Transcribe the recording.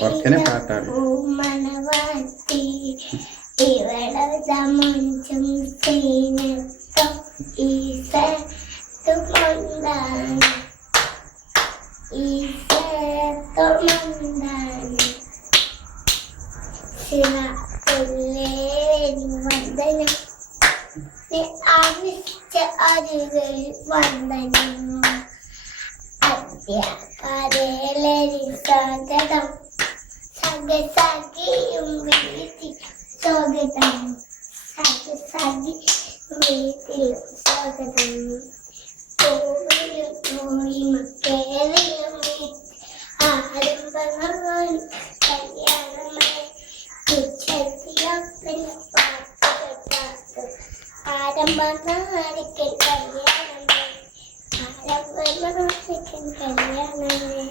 ഉറക്കനെ പാട്ടാണ്. മണവാട്ടി ഇവളത മുഞ്ചും സീനത്തോ ഈസത്തു മന്ദാന ഈസത്തു മന്ദാന ശില വന്ദനം ആവിഷ്ട അരുകൾ വന്ദനം അധ്യാപകരെ സ്വാഗതം സഖിയും വീട്ടിൽ സ്വാഗതം സഖി വീട്ടിൽ സ്വാഗതം കോവിലും പോയി മക്കളിലും ആരംഭങ്ങൾ കല്യാണമായി ഉച്ചത്തിലൊപ്പന പാട്ടുകൾ പാട്ട് ആരംഭനാളിക്കൽ കല്യാണമായി ആരംഭനാളിക്കൽ കല്യാണമായി